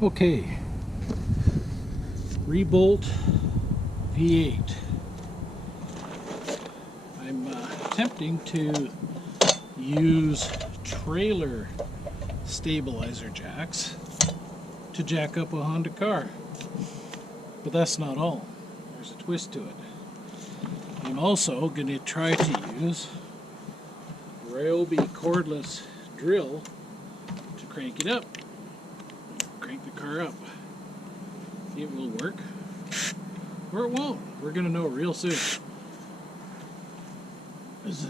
Okay, REBOLT V8. I'm attempting to use trailer stabilizer jacks to jack up a Honda car. But that's not all. There's a twist to it. I'm also going to try to use Ryobi cordless drill to crank it up. Crank the car up. It will work, or it won't. We're going to know real soon. Let's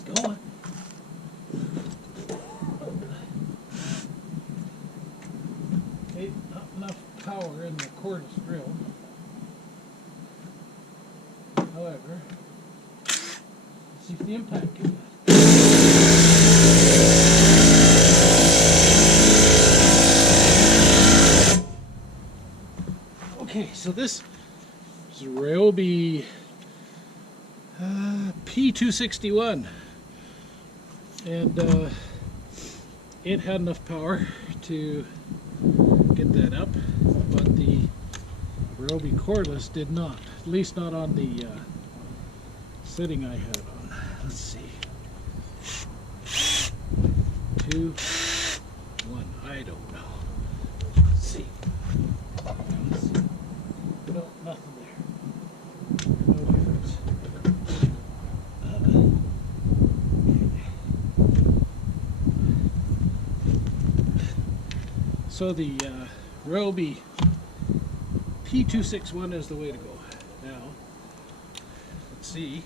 go. Not enough power in the cordless drill. However, let's see if the impact can. Okay, so this is Ryobi p261, and it had enough power to get that up, but the Ryobi cordless did not, at least not on the setting I had on. Let's see, 2, 1, I don't know. Let's see. No, nothing there. No difference. So the Ryobi p261 is the way to go. Now, let's see.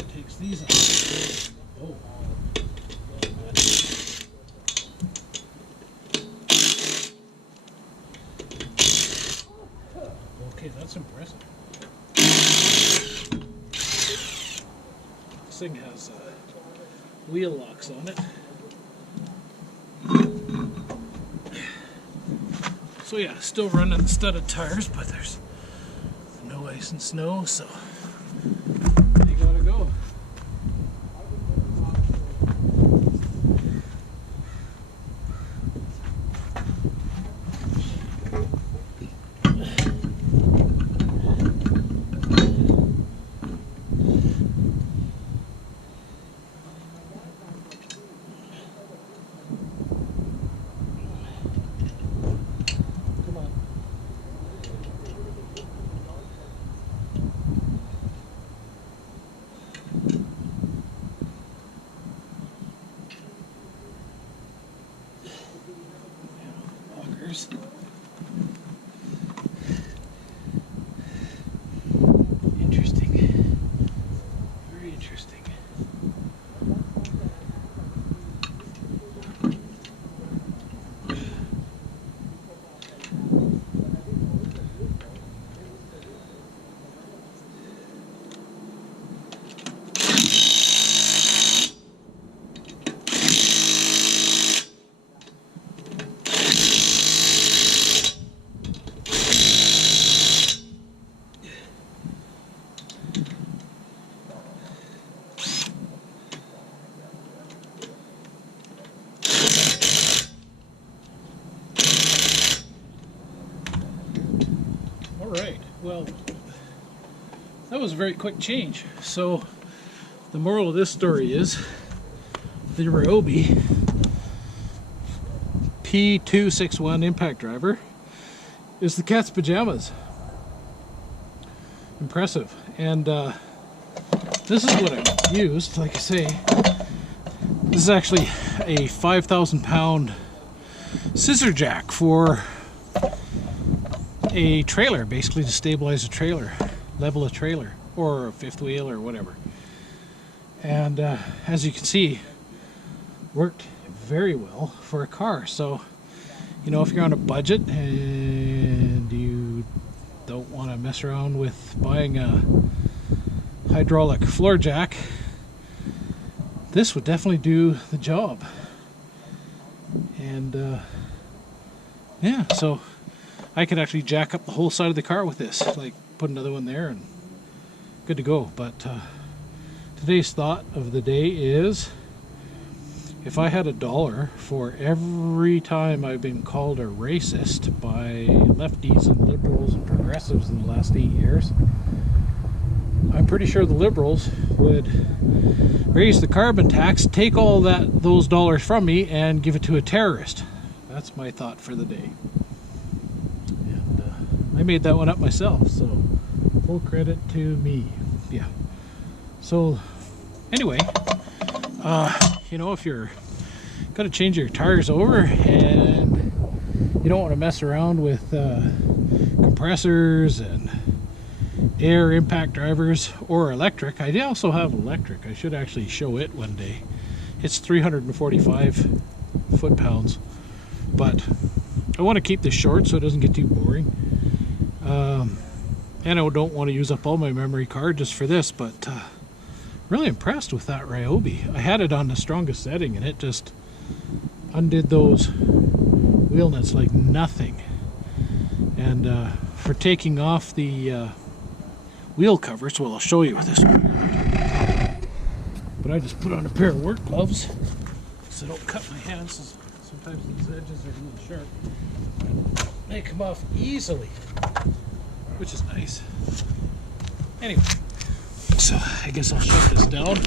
It takes these off. Oh. Okay, that's impressive. This thing has wheel locks on it. So yeah, still running the studded tires, but there's no ice and snow, so they gotta go. Interesting. Very interesting. Alright, well, that was a very quick change. So, the moral of this story is the Ryobi p261 impact driver is the cat's pajamas. Impressive. And this is what I used. Like I say, this is actually a 5,000-pound scissor jack for a trailer, basically to stabilize a trailer, level a trailer, or a fifth wheel or whatever. And as you can see, worked very well for a car. So, you know, if you're on a budget and you don't want to mess around with buying a hydraulic floor jack, this would definitely do the job. And yeah, so I could actually jack up the whole side of the car with this, like put another one there and good to go. But today's thought of the day is, if I had $1 for every time I've been called a racist by lefties and liberals and progressives in the last 8 years, I'm pretty sure the liberals would raise the carbon tax, take all those dollars from me, and give it to a terrorist. That's my thought for the day. And I made that one up myself, so full credit to me. Yeah. So anyway, you know, if you're got to change your tires over and you don't want to mess around with compressors and air impact drivers or electric, I also have electric. I should actually show it one day. It's 345 foot-pounds, but I want to keep this short so it doesn't get too boring. And I don't want to use up all my memory card just for this, but really impressed with that Ryobi. I had it on the strongest setting and it just undid those wheel nuts like nothing. And for taking off the wheel covers, well, I'll show you with this one. But I just put on a pair of work gloves so I don't cut my hands. Sometimes these edges are a little sharp. They come off easily, which is nice. Anyway, so I guess I'll shut this down.